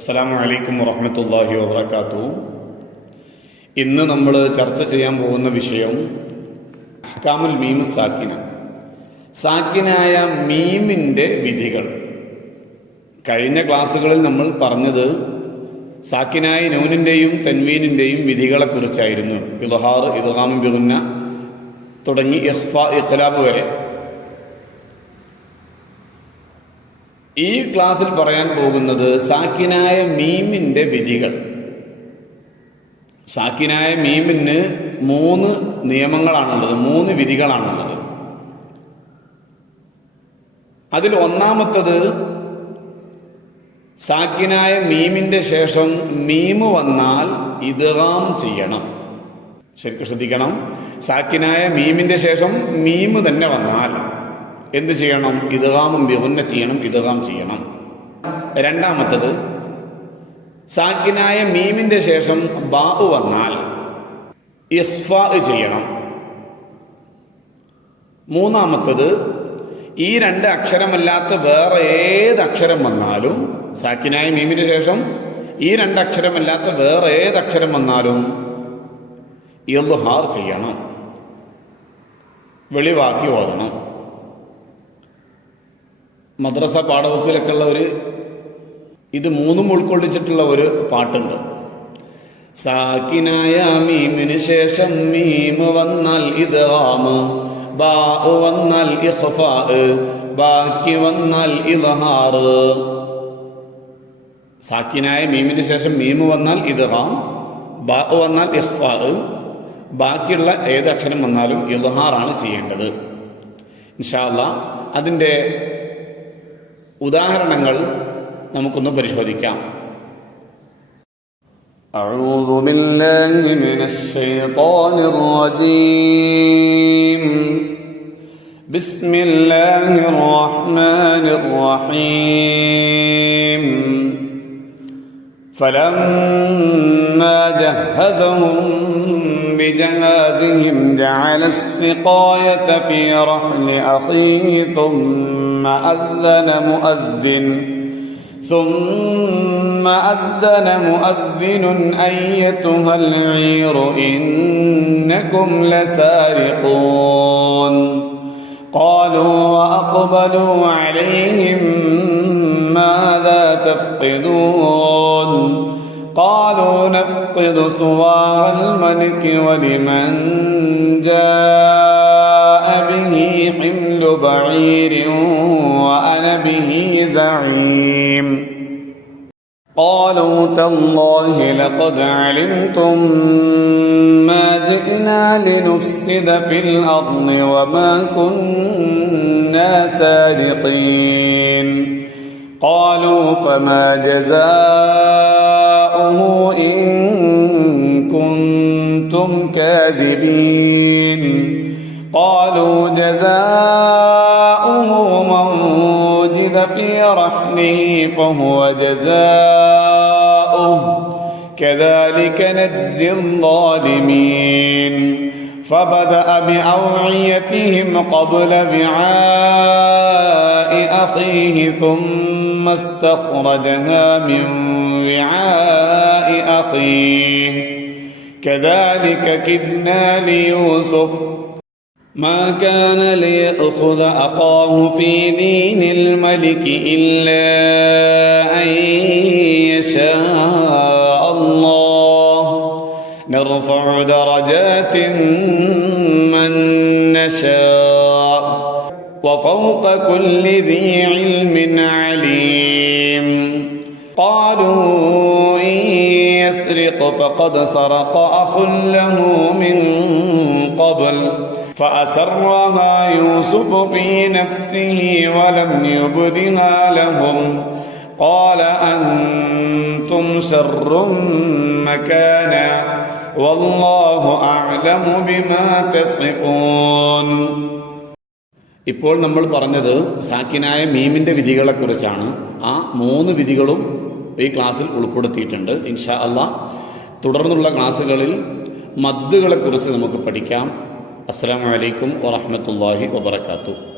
അസ്സലാമു വലൈക്കും വറഹമത്തല്ലാഹി വാബർക്കാത്തു ഇന്ന് നമ്മൾ ചർച്ച ചെയ്യാൻ പോകുന്ന വിഷയം അഹ്കാമുൽ മീം സാക്കിന. സാക്കിനായ മീമിന്റെ വിധികൾ. കഴിഞ്ഞ ക്ലാസ്സുകളിൽ നമ്മൾ പറഞ്ഞത് സാക്കിനായ നൂനിന്റെയും തൻവീനിന്റെയും വിധികളെക്കുറിച്ചായിരുന്നു. ഇലഹാർ ഇദ്ഹാം ബിറുന്ന തുടങ്ങി ഇഹ്ഫ ഇഖ്ലാബ് വരെ. ഈ ക്ലാസ്സിൽ പറയാൻ പോകുന്നത് സാക്കിനായ മീമിന്റെ വിധികൾ. സാക്കിനായ മീമിന് മൂന്ന് നിയമങ്ങളാണുള്ളത് മൂന്ന് വിധികളാണുള്ളത്. അതിൽ ഒന്നാമത്തത് സാക്കിനായ മീമിന്റെ ശേഷം മീമ് വന്നാൽ ഇദ്ഗാം ചെയ്യണം. ശരിക്കും ശ്രദ്ധിക്കണം. സാക്കിനായ മീമിന്റെ ശേഷം മീമ് തന്നെ വന്നാൽ എന്ത് ചെയ്യണം? ഇതുകാമും ബിഹുന്ന ചെയ്യണം ഇതുകാം ചെയ്യണം. രണ്ടാമത്തത് സാക്കിനായ മീമിന്റെ ശേഷം ബാബു വന്നാൽ ഇഹ്ഫാ ചെയ്യണം. മൂന്നാമത്തത് ഈ രണ്ട് അക്ഷരമല്ലാത്ത വേറെ ഏത് അക്ഷരം വന്നാലും സാക്കിനായ മീമിന് ശേഷം ഈ രണ്ട് അക്ഷരമല്ലാത്ത വേറെ ഏത് അക്ഷരം വന്നാലും ഇൽഹാർ ചെയ്യണം. വെളിവാക്കി ഓതണം. മദ്രസ പാഠബുക്കിലൊക്കെ ഉള്ള ഒരു ഇത് മൂന്നും ഉൾക്കൊള്ളിച്ചിട്ടുള്ള ഒരു പാട്ടുണ്ട്. സാക്കിനായ മീമിന് ശേഷം മീമ് വന്നാൽ ഇത് ആമ് ബാ വന്നാൽ ഇഹ്ഫാ ബാക്കി വന്നാൽ ഇലഹാറ് സാക്കിനായ മീമിന് ശേഷം മീമ് വന്നാൽ ഇദ്ഹാം ബാ വന്നാൽ ഇഹ്ഫാ ബാക്കിയുള്ള ഏത് അക്ഷരം വന്നാലും ഇൽഹാറാണ് ചെയ്യേണ്ടത്. ഇൻഷാല്ല അതിന്റെ ഉദാഹരണങ്ങൾ നമുക്കൊന്ന് പരിശോധിക്കാം أعوذ بالله من الشيطان الرجيم بسم الله الرحمن الرحيم فلما جهزهم بجهازهم جعل السقاية في رحل أخيه ثم أذن مؤذن ثم أذن مؤذن أيتها العير إنكم لسارقون. قالوا وأقبلوا عليهم ماذا تفقدون؟ نفقد صواع الملك ولمن جاء به حمل بعير وأنا به زعيم. قالوا تالله لقد علمتم ما جئنا لنفسد في الأرض وما كنا سارقين. قالوا فما جزاؤه كاذبين قالوا جزاؤه من وجد في رحمه فهو جزاؤه. كذلك نجزي الظالمين. فبدأ بأوعيتهم قبل وعاء أخيه ثم استخرجها من وعاء أخيه. كذلك كدنا ليوسف. ما كان ليأخذ أخاه في دين الملك إلا أن يشاء الله. نرفع درجات من نشاء وفوق كل ذي علم عليم. قالوا يسرق فقد سرق أخ له من قبل فأسرها يوسف في نفسه ولم يبدها لهم قال أنتم شر مكانا والله أعلم بما تصفون ഇപ്പോൾ നമ്മൾ പറഞ്ഞത് സാക്കിനായ മീമിൻ്റെ വിധികളെക്കുറിച്ചാണ് ആ മൂന്ന് വിധികളും ഈ ക്ലാസ്സിൽ ഉൾപ്പെടുത്തിയിട്ടുണ്ട്. ഇൻഷാ അള്ളാ തുടർന്നുള്ള ക്ലാസ്സുകളിൽ മദ്ദുകളെക്കുറിച്ച് നമുക്ക് പഠിക്കാം. അസ്സാം വലൈക്കും വാഹമത്തല്ലാഹി വാബർക്കാത്തു